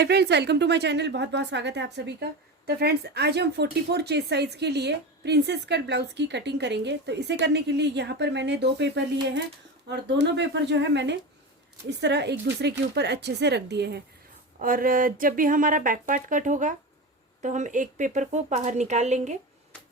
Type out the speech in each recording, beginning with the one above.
Hi friends, welcome to my channel. बहुत बहुत स्वागत है आप सभी का। तो फ्रेंड्स, आज हम 44 चेस्ट साइज के लिए प्रिंसेस कट ब्लाउज की कटिंग करेंगे। तो इसे करने के लिए यहाँ पर मैंने 2 पेपर लिए हैं और दोनों पेपर जो है मैंने इस तरह एक दूसरे के ऊपर अच्छे से रख दिए हैं। और जब भी हमारा बैक पार्ट कट होगा तो हम एक पेपर को बाहर निकाल लेंगे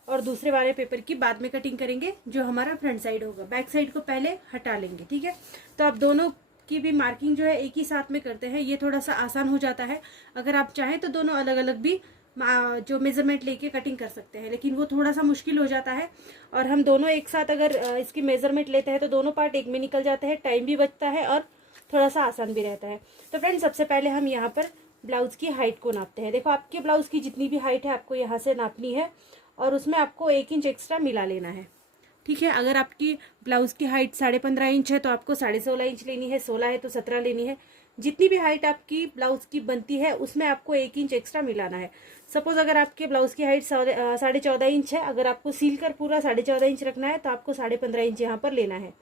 और दूसरे वाले पेपर की बाद में कटिंग करेंगे। जो हमारा फ्रंट साइड होगा, बैक साइड को पहले हटा लेंगे। ठीक है, तो अब दोनों की भी मार्किंग जो है एक ही साथ में करते हैं, ये थोड़ा सा आसान हो जाता है। अगर आप चाहें तो दोनों अलग अलग भी जो मेजरमेंट लेके कटिंग कर सकते हैं, लेकिन वो थोड़ा सा मुश्किल हो जाता है। और हम दोनों एक साथ अगर इसकी मेजरमेंट लेते हैं तो दोनों पार्ट एक में निकल जाते हैं, टाइम भी बचता है और थोड़ा सा आसान भी रहता है। तो फ्रेंड्स, सबसे पहले हम यहाँ पर ब्लाउज की हाइट को नापते हैं। देखो, आपके ब्लाउज की जितनी भी हाइट है आपको यहाँ से नापनी है और उसमें आपको 1 इंच एक्स्ट्रा मिला लेना है। ठीक है, अगर आपकी ब्लाउज की हाइट 15.5 इंच है तो आपको 16.5 इंच लेनी है, 16 है तो 17 लेनी है। जितनी भी हाइट आपकी ब्लाउज की बनती है उसमें आपको 1 इंच एक्स्ट्रा मिलाना है। सपोज अगर आपके ब्लाउज की हाइट 14.5 इंच है, अगर आपको सील कर पूरा 14.5 इंच रखना है तो आपको 15.5 इंच यहाँ पर लेना है।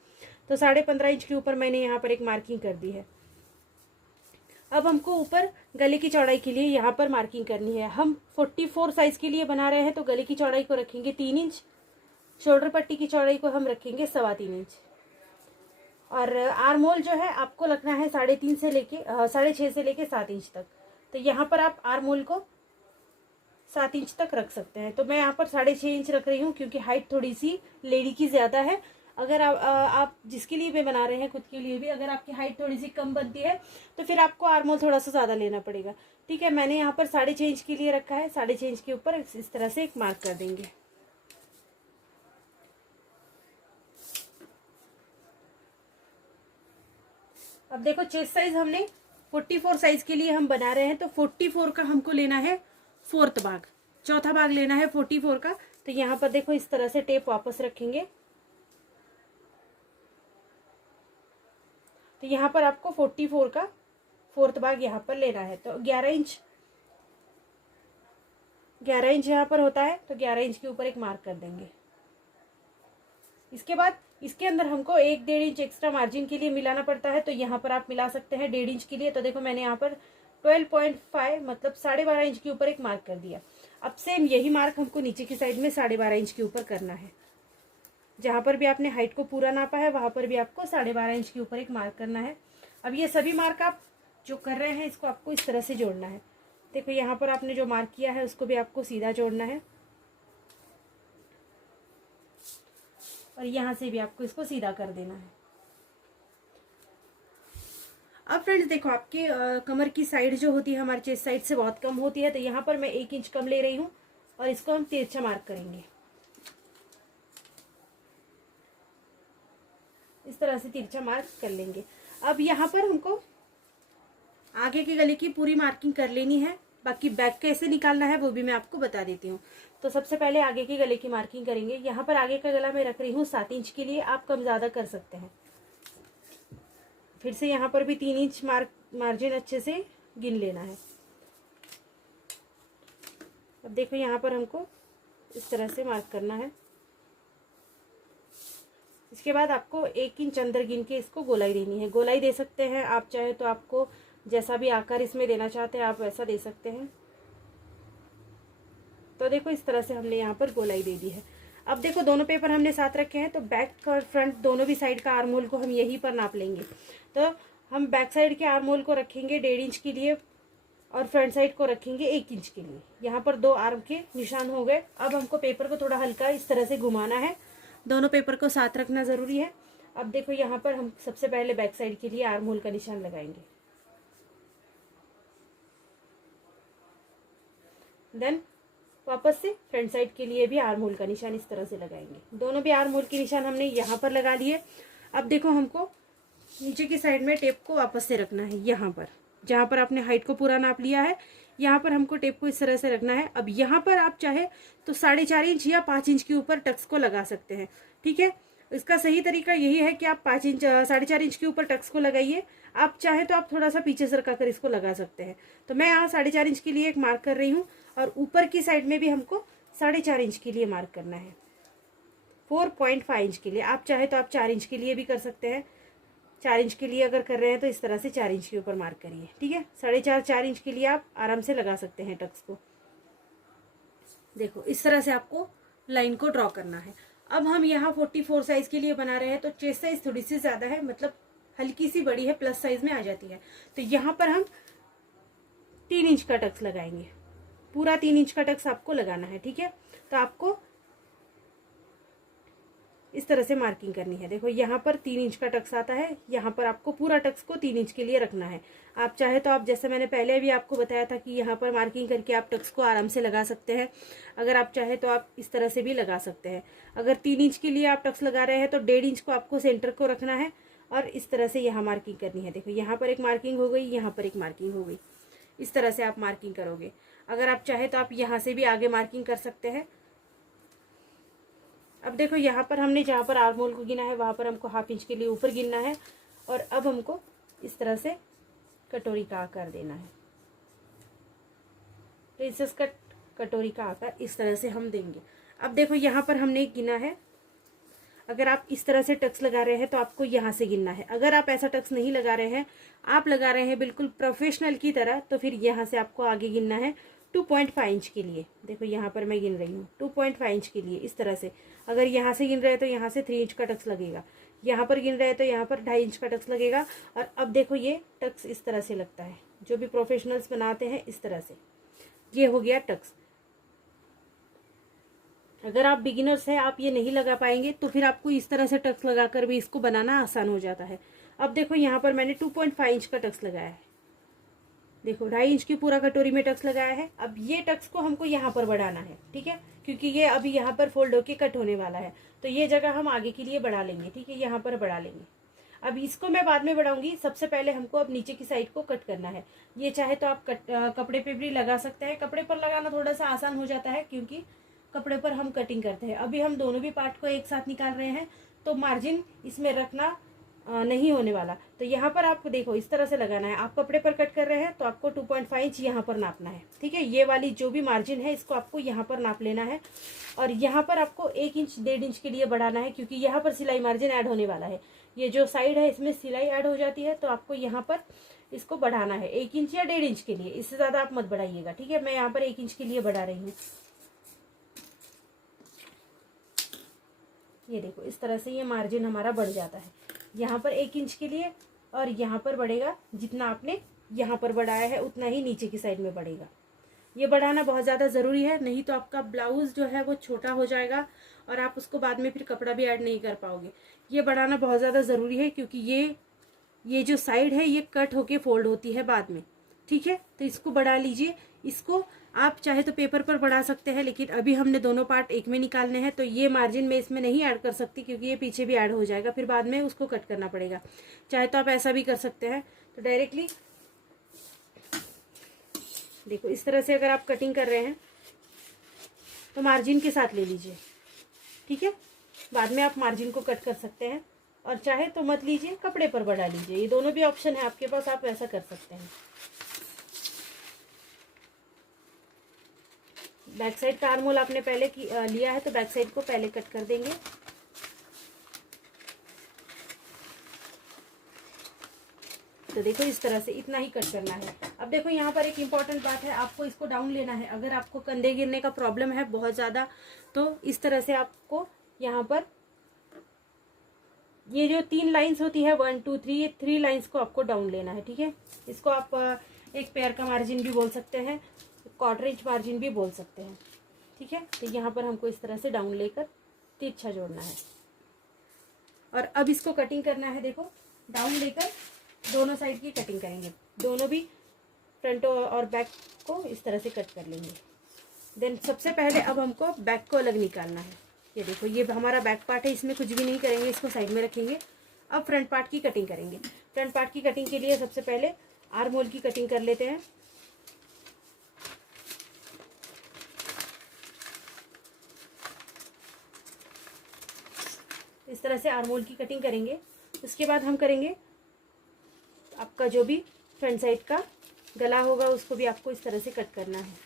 तो 15.5 इंच के ऊपर मैंने यहाँ पर एक मार्किंग कर दी है। अब हमको ऊपर गले की चौड़ाई के लिए यहाँ पर मार्किंग करनी है। हम 44 साइज के लिए बना रहे हैं तो गले की चौड़ाई को रखेंगे 3 इंच, शोल्डर पट्टी की चौड़ाई को हम रखेंगे 3.25 इंच और आर्म होल जो है आपको रखना है 3.5 से लेके 6.5 से लेके 7 इंच तक। तो यहाँ पर आप आर्म होल को 7 इंच तक रख सकते हैं। तो मैं यहाँ पर 6.5 इंच रख रही हूँ क्योंकि हाइट थोड़ी सी लेडी की ज़्यादा है। अगर आप जिसके लिए भी बना रहे हैं, खुद के लिए भी, अगर आपकी हाइट थोड़ी सी कम बनती है तो फिर आपको आर्म होल थोड़ा सा ज़्यादा लेना पड़ेगा। ठीक है, मैंने यहाँ पर 6.5 इंच के लिए रखा है। 6.5 इंच के ऊपर इस तरह से एक मार्क कर देंगे। अब देखो, चेस्ट साइज हमने 44 साइज के लिए हम बना रहे हैं तो 44 का हमको लेना है 4th भाग, चौथा भाग लेना है 44 का। तो यहाँ पर देखो, इस तरह से टेप वापस रखेंगे। तो यहाँ पर आपको 44 का 4th भाग यहाँ पर लेना है। तो 11 इंच यहाँ पर होता है तो 11 इंच के ऊपर एक मार्क कर देंगे। इसके बाद इसके अंदर हमको 1-1.5 इंच एक्स्ट्रा मार्जिन के लिए मिलाना पड़ता है। तो यहाँ पर आप मिला सकते हैं 1.5 इंच के लिए। तो देखो, मैंने यहाँ पर 12.5 मतलब 12.5 इंच के ऊपर एक मार्क कर दिया। अब सेम यही मार्क हमको नीचे की साइड में 12.5 इंच के ऊपर करना है। जहाँ पर भी आपने हाइट को पूरा नापा है वहाँ पर भी आपको 12.5 इंच के ऊपर एक मार्क करना है। अब ये सभी मार्क आप जो कर रहे हैं इसको आपको इस तरह से जोड़ना है। देखो, यहाँ पर आपने जो मार्क किया है उसको भी आपको सीधा जोड़ना है और यहाँ से भी आपको इसको सीधा कर देना है। अब फ्रेंड्स देखो, आपके कमर की साइड जो होती है हमारे चेस्ट साइड से बहुत कम होती है। तो यहाँ पर मैं 1 इंच कम ले रही हूँ और इसको हम तिरछा मार्क करेंगे। इस तरह से तिरछा मार्क कर लेंगे। अब यहाँ पर हमको आगे के गले की पूरी मार्किंग कर लेनी है। बाकी बैक कैसे निकालना है वो भी मैं आपको बता देती हूँ। तो सबसे पहले आगे के गले की मार्किंग करेंगे। यहाँ पर आगे का गला मैं रख रही हूँ 7 इंच के लिए, आप कम ज़्यादा कर सकते हैं। फिर से यहाँ पर भी 3 इंच मार्जिन अच्छे से गिन लेना है। अब देखो, यहाँ पर हमको इस तरह से मार्क करना है। इसके बाद आपको 1 इंच अंदर गिन के इसको गोलाई देनी है। गोलाई दे सकते हैं आप चाहे तो, आपको जैसा भी आकार इसमें देना चाहते हैं आप वैसा दे सकते हैं। तो देखो, इस तरह से हमने यहाँ पर गोलाई दे दी है। अब देखो, दोनों पेपर हमने साथ रखे हैं तो बैक और फ्रंट दोनों भी साइड का आर्म होल को हम यहीं पर नाप लेंगे। तो हम बैक साइड के आर्म होल को रखेंगे 1.5 इंच के लिए और फ्रंट साइड को रखेंगे 1 इंच के लिए। यहाँ पर 2 आर्म के निशान हो गए। अब हमको पेपर को थोड़ा हल्का इस तरह से घुमाना है। दोनों पेपर को साथ रखना ज़रूरी है। अब देखो, यहाँ पर हम सबसे पहले बैक साइड के लिए आर्म होल का निशान लगाएंगे, देन वापस से फ्रंट साइड के लिए भी आर्म होल का निशान इस तरह से लगाएंगे। दोनों भी आर्म होल के निशान हमने यहाँ पर लगा लिए। अब देखो, हमको नीचे की साइड में टेप को वापस से रखना है। यहाँ पर जहाँ पर आपने हाइट को पूरा नाप लिया है यहाँ पर हमको टेप को इस तरह से रखना है। अब यहाँ पर आप चाहे तो 4.5 इंच या 5 इंच के ऊपर टक्स को लगा सकते हैं। ठीक है, इसका सही तरीका यही है कि आप 4.5 इंच के ऊपर टक्स को लगाइए। आप चाहे तो आप थोड़ा सा पीछे सरका कर इसको लगा सकते हैं। तो मैं यहाँ 4.5 इंच के लिए एक मार्क कर रही हूँ और ऊपर की साइड में भी हमको 4.5 इंच के लिए मार्क करना है। 4.5 इंच के लिए आप चाहे तो आप 4 इंच के लिए भी कर सकते हैं। 4 इंच के लिए अगर कर रहे हैं तो इस तरह से 4 इंच के ऊपर मार्क करिए, ठीक है। 4.5 4 इंच के लिए आप आराम से लगा सकते हैं टक्स को। देखो इस तरह से आपको लाइन को ड्रॉ करना है। अब हम यहाँ 44 साइज के लिए बना रहे हैं, तो चेस्ट साइज थोड़ी सी ज्यादा है, मतलब हल्की सी बड़ी है, प्लस साइज में आ जाती है। तो यहाँ पर हम 3 इंच का टक्स लगाएंगे, पूरा 3 इंच का टक्स आपको लगाना है, ठीक है। तो आपको इस तरह से मार्किंग करनी है। देखो यहाँ पर 3 इंच का टक्स आता है, यहाँ पर आपको पूरा टक्स को 3 इंच के लिए रखना है। आप चाहे तो आप, जैसे मैंने पहले भी आपको बताया था कि यहाँ पर मार्किंग करके आप टक्स को आराम से लगा सकते हैं। अगर आप चाहे तो आप इस तरह से भी लगा सकते हैं। अगर 3 इंच के लिए आप टक्स लगा रहे हैं तो 1.5 इंच को आपको सेंटर को रखना है और इस तरह से यहाँ मार्किंग करनी है। देखो यहाँ पर एक मार्किंग हो गई, यहाँ पर एक मार्किंग हो गई, इस तरह से आप मार्किंग करोगे। अगर आप चाहे तो आप यहाँ से भी आगे मार्किंग कर सकते हैं। अब देखो यहाँ पर हमने जहाँ पर आर्म होल को गिना है वहाँ पर हमको 1/2 इंच के लिए ऊपर गिनना है और अब हमको इस तरह से कटोरी का आकार देना है। प्रिंसेस कट कटोरी का आकार इस तरह से हम देंगे। अब देखो यहाँ पर हमने गिना है, अगर आप इस तरह से टक्स लगा रहे हैं तो आपको यहाँ से गिनना है। अगर आप ऐसा टक्स नहीं लगा रहे हैं, आप लगा रहे हैं बिल्कुल प्रोफेशनल की तरह, तो फिर यहाँ से आपको आगे गिनना है 2.5 इंच के लिए। देखो यहाँ पर मैं गिन रही हूँ 2.5 इंच के लिए, इस तरह से। अगर यहाँ से गिन रहे हैं तो यहाँ से 3 इंच का टक्स लगेगा, यहाँ पर गिन रहे हैं तो यहाँ पर 2.5 इंच का टक्स लगेगा। और अब देखो ये टक्स इस तरह से लगता है, जो भी प्रोफेशनल्स बनाते हैं इस तरह से। ये हो गया टक्स। अगर आप बिगिनर्स हैं, आप ये नहीं लगा पाएंगे, तो फिर आपको इस तरह से टक्स लगाकर भी इसको बनाना आसान हो जाता है। अब देखो यहाँ पर मैंने 2.5 इंच का टक्स लगाया है। देखो 2.5 इंच की पूरा कटोरी में टक्स लगाया है। अब ये टक्स को हमको यहाँ पर बढ़ाना है, ठीक है, क्योंकि ये अभी यहाँ पर फोल्ड होके कट होने वाला है, तो ये जगह हम आगे के लिए बढ़ा लेंगे, ठीक है, यहाँ पर बढ़ा लेंगे। अब इसको मैं बाद में बढ़ाऊंगी, सबसे पहले हमको अब नीचे की साइड को कट करना है। ये चाहे तो आप कपड़े पे भी लगा सकते हैं। कपड़े पर लगाना थोड़ा सा आसान हो जाता है क्योंकि कपड़े पर हम कटिंग करते हैं। अभी हम दोनों भी पार्ट को एक साथ निकाल रहे हैं, तो मार्जिन इसमें रखना नहीं होने वाला। तो यहाँ पर आपको देखो इस तरह से लगाना है। आप कपड़े पर कट कर रहे हैं तो आपको 2.5 इंच यहाँ पर नापना है, ठीक है। ये वाली जो भी मार्जिन है इसको आपको यहाँ पर नाप लेना है और यहाँ पर आपको 1 इंच 1.5 इंच के लिए बढ़ाना है, क्योंकि यहाँ पर सिलाई मार्जिन ऐड होने वाला है। ये जो साइड है इसमें सिलाई ऐड हो जाती है, तो आपको यहाँ पर इसको बढ़ाना है 1 इंच या 1.5 इंच के लिए। इससे ज़्यादा आप मत बढ़ाइएगा, ठीक है। मैं यहाँ पर 1 इंच के लिए बढ़ा रही हूँ। ये देखो इस तरह से ये मार्जिन हमारा बढ़ जाता है, यहाँ पर 1 इंच के लिए और यहाँ पर बढ़ेगा। जितना आपने यहाँ पर बढ़ाया है उतना ही नीचे की साइड में बढ़ेगा। ये बढ़ाना बहुत ज़्यादा ज़रूरी है, नहीं तो आपका ब्लाउज जो है वो छोटा हो जाएगा और आप उसको बाद में फिर कपड़ा भी ऐड नहीं कर पाओगे। ये बढ़ाना बहुत ज़्यादा ज़रूरी है, क्योंकि ये जो साइड है ये कट होके फोल्ड होती है बाद में, ठीक है। तो इसको बढ़ा लीजिए। इसको आप चाहे तो पेपर पर बढ़ा सकते हैं, लेकिन अभी हमने दोनों पार्ट एक में निकालने हैं, तो ये मार्जिन में इसमें नहीं ऐड कर सकती, क्योंकि ये पीछे भी ऐड हो जाएगा, फिर बाद में उसको कट करना पड़ेगा। चाहे तो आप ऐसा भी कर सकते हैं। तो डायरेक्टली देखो इस तरह से अगर आप कटिंग कर रहे हैं तो मार्जिन के साथ ले लीजिए, ठीक है। बाद में आप मार्जिन को कट कर सकते हैं, और चाहे तो मत लीजिए, कपड़े पर बढ़ा लीजिए। ये दोनों भी ऑप्शन है आपके पास, आप ऐसा कर सकते हैं। बैक साइड का आर्म होल आपने पहले लिया है, तो बैक साइड को पहले कट कर देंगे। तो देखो इस तरह से इतना ही कट करना है। अब देखो यहाँ पर एक इम्पॉर्टेंट बात है, आपको इसको डाउन लेना है। अगर आपको कंधे गिरने का प्रॉब्लम है बहुत ज़्यादा, तो इस तरह से आपको यहाँ पर ये जो 3 लाइंस होती है 1 2 3, ये 3 लाइंस को आपको डाउन लेना है, ठीक है। इसको आप एक पैर का मार्जिन भी बोल सकते हैं, 1/4 इंच मार्जिन भी बोल सकते हैं, ठीक है। तो यहाँ पर हमको इस तरह से डाउन लेकर तिरछा जोड़ना है और अब इसको कटिंग करना है। देखो डाउन लेकर दोनों साइड की कटिंग करेंगे, दोनों भी फ्रंट और बैक को इस तरह से कट कर लेंगे। देन सबसे पहले अब हमको बैक को अलग निकालना है। ये देखो ये हमारा बैक पार्ट है, इसमें कुछ भी नहीं करेंगे, इसको साइड में रखेंगे। अब फ्रंट पार्ट की कटिंग करेंगे। फ्रंट पार्ट की कटिंग के लिए सबसे पहले आर्म होल की कटिंग कर लेते हैं। इस तरह से आर्म होल की कटिंग करेंगे। उसके बाद हम करेंगे आपका जो भी फ्रंट साइड का गला होगा उसको भी आपको इस तरह से कट करना है।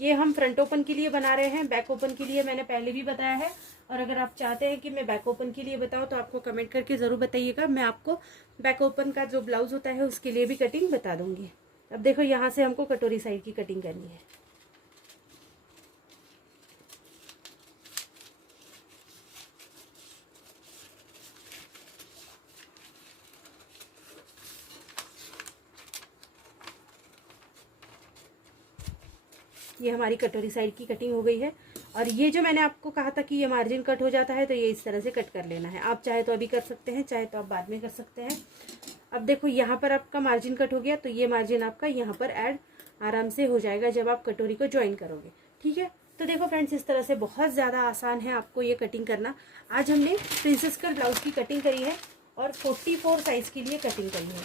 ये हम फ्रंट ओपन के लिए बना रहे हैं, बैक ओपन के लिए मैंने पहले भी बताया है, और अगर आप चाहते हैं कि मैं बैक ओपन के लिए बताऊँ तो आपको कमेंट करके ज़रूर बताइएगा, मैं आपको बैक ओपन का जो ब्लाउज़ होता है उसके लिए भी कटिंग बता दूँगी। अब देखो यहाँ से हमको कटोरी साइड की कटिंग करनी है। ये हमारी कटोरी साइड की कटिंग हो गई है। और ये जो मैंने आपको कहा था कि ये मार्जिन कट हो जाता है, तो ये इस तरह से कट कर लेना है। आप चाहे तो अभी कर सकते हैं, चाहे तो आप बाद में कर सकते हैं। अब देखो यहाँ पर आपका मार्जिन कट हो गया, तो ये मार्जिन आपका यहाँ पर ऐड आराम से हो जाएगा जब आप कटोरी को ज्वाइन करोगे। ठीक है, तो देखो फ्रेंड्स, इस तरह से बहुत ज़्यादा आसान है आपको ये कटिंग करना। आज हमने प्रिंसेस कट ब्लाउज की कटिंग करी है और 44 साइज़ के लिए कटिंग करी है।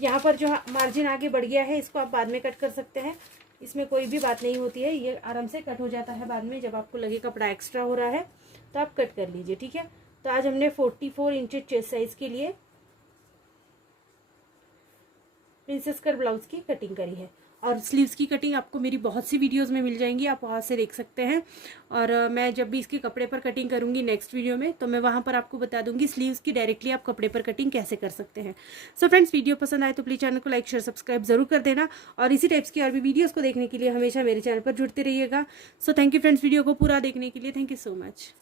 यहाँ पर जो मार्जिन आगे बढ़ गया है इसको आप बाद में कट कर सकते हैं, इसमें कोई भी बात नहीं होती है, ये आराम से कट हो जाता है बाद में। जब आपको लगे कपड़ा एक्स्ट्रा हो रहा है तो आप कट कर लीजिए। ठीक है, तो आज हमने 44 इंच चेस्ट साइज के लिए प्रिंसेस कट ब्लाउज की कटिंग करी है। और स्लीव्स की कटिंग आपको मेरी बहुत सी वीडियोस में मिल जाएंगी, आप वहाँ से देख सकते हैं। और मैं जब भी इसके कपड़े पर कटिंग करूँगी नेक्स्ट वीडियो में, तो मैं वहाँ पर आपको बता दूंगी स्लीव्स की डायरेक्टली आप कपड़े पर कटिंग कैसे कर सकते हैं। सो फ्रेंड्स, वीडियो पसंद आए तो प्लीज़ चैनल को लाइक शेयर सब्सक्राइब जरूर कर देना, और इसी टाइप्स की और भी वीडियोज़ को देखने के लिए हमेशा मेरे चैनल पर जुड़ते रहिएगा। So thank you friends, video को पूरा देखने के लिए। Thank you so much.